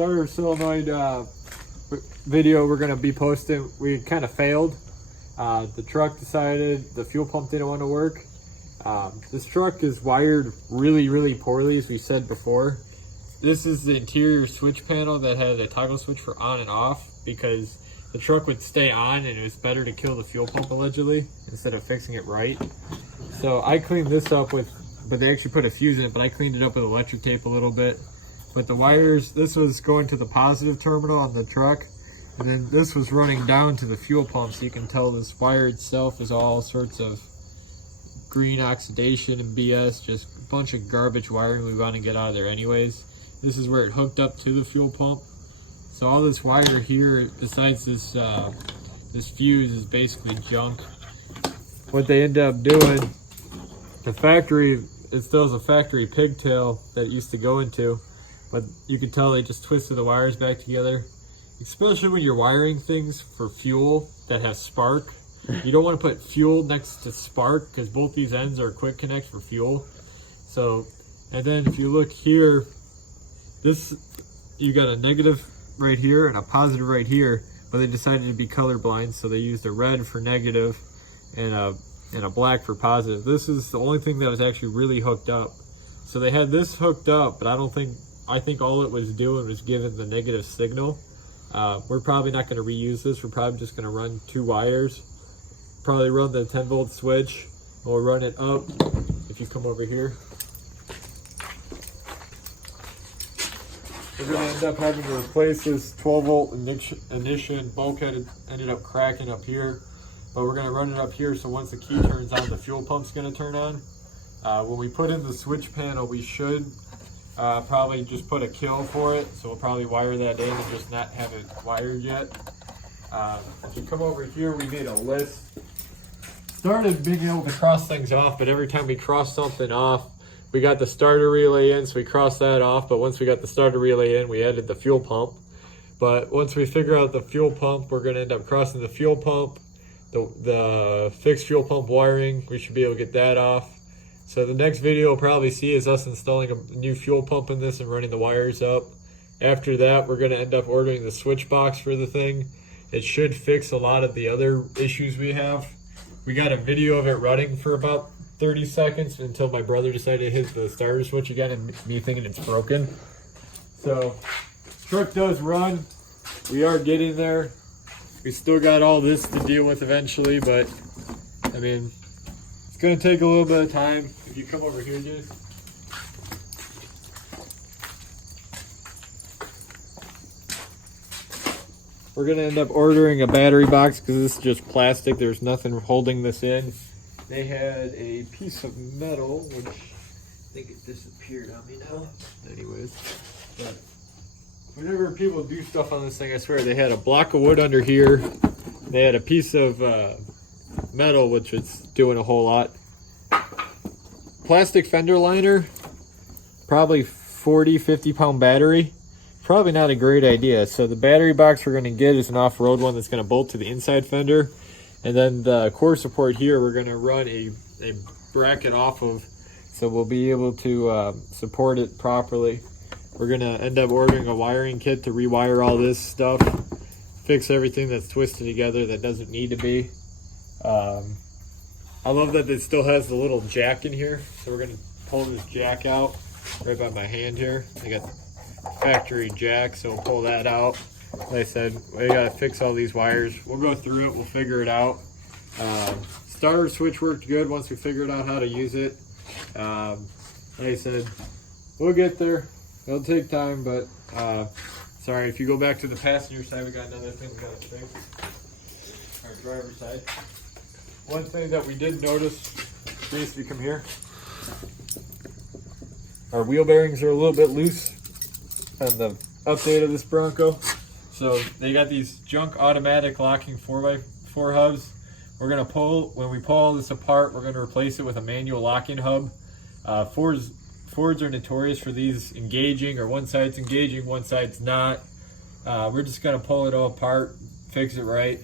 starter solenoid video we're going to be posting, we kind of failed. The truck decided the fuel pump didn't want to work. This truck is wired really poorly, as we said before. This is the interior switch panel that had a toggle switch for on and off, because the truck would stay on and it was better to kill the fuel pump allegedly instead of fixing it right. So I cleaned this up with, but they actually put a fuse in it, but I cleaned it up with electric tape a little bit. But the wires, this was going to the positive terminal on the truck, and then this was running down to the fuel pump, so you can tell this wire itself is all sorts of green oxidation and BS, just a bunch of garbage wiring we want to get out of there anyways. This is where it hooked up to the fuel pump. So all this wire here, besides this this fuse, is basically junk. What they end up doing, the factory, it still has a factory pigtail that it used to go into, but you can tell they just twisted the wires back together. Especially when you're wiring things for fuel that have spark. You don't want to put fuel next to spark, because both these ends are quick connect for fuel. So, and then if you look here, this, you got a negative right here and a positive right here, but they decided to be colorblind, so they used a red for negative and a black for positive. This is the only thing that was actually really hooked up. So they had this hooked up, but I think all it was doing was giving the negative signal. We're probably not going to reuse this. We're probably just going to run 2 wires. Probably run the 10-volt switch, and we'll run it up. If you come over here, we're going to end up having to replace this 12-volt ignition. Bulkhead ended up cracking up here, but we're going to run it up here, so once the key turns on, the fuel pump's going to turn on. When we put in the switch panel, we should probably just put a kill for it, so we'll probably wire that in and just not have it wired yet. If you come over here, we made a list. Started being able to cross things off, but every time we cross something off, we got the starter relay in, so we crossed that off. But once we got the starter relay in, we added the fuel pump. But once we figure out the fuel pump, we're going to end up crossing the fuel pump, the fixed fuel pump wiring. We should be able to get that off. So the next video you'll probably see is us installing a new fuel pump in this and running the wires up. After that, we're going to end up ordering the switch box for the thing. It should fix a lot of the other issues we have. We got a video of it running for about 30 seconds until my brother decided to hit the starter switch again and me thinking it's broken. So, truck does run. We are getting there. We still got all this to deal with eventually, but I mean, it's going to take a little bit of time. If you come over here, Jace. We're going to end up ordering a battery box because this is just plastic. There's nothing holding this in. They had a piece of metal, which I think it disappeared on me now. Anyways, but whenever people do stuff on this thing, I swear, they had a block of wood under here. They had a piece of metal, which is doing a whole lot. Plastic fender liner, probably 40-50 pound battery. Probably not a great idea. So the battery box we're going to get is an off-road one that's going to bolt to the inside fender, and then the core support here we're going to run a bracket off of, so we'll be able to support it properly. We're going to end up ordering a wiring kit to rewire all this stuff, fix everything that's twisted together that doesn't need to be. I love that it still has the little jack in here, so we're going to pull this jack out right by my hand here. I got factory jack, so we'll pull that out. Like I said, we gotta fix all these wires. We'll go through it, we'll figure it out. Starter switch worked good once we figured out how to use it. Like I said, we'll get there. It'll take time, but sorry, if you go back to the passenger side, we got another thing we gotta fix. Our driver's side. One thing that we did notice, please, if you come here, our wheel bearings are a little bit loose on the update of this Bronco. So they got these junk automatic locking 4x4 hubs. We're gonna when we pull all this apart, we're gonna replace it with a manual locking hub. Fords are notorious for these engaging, or one side's engaging, one side's not. We're just gonna pull it all apart, fix it right.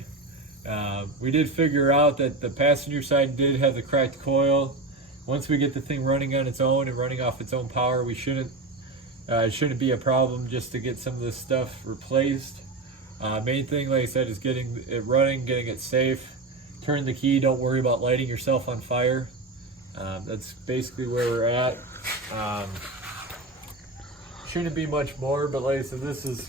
We did figure out that the passenger side did have the cracked coil. Once we get the thing running on its own and running off its own power, we shouldn't It shouldn't be a problem just to get some of this stuff replaced. Main thing, like I said, is getting it running, getting it safe. Turn the key, don't worry about lighting yourself on fire. That's basically where we're at. Shouldn't be much more, but like I said, this is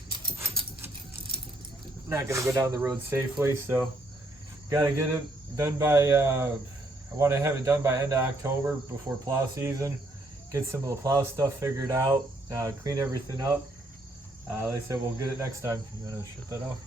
not gonna go down the road safely, so gotta get it done by, I wanna have it done by end of October before plow season. Get some of the plow stuff figured out, clean everything up. Like I said, we'll get it next time. You wanna shut that off?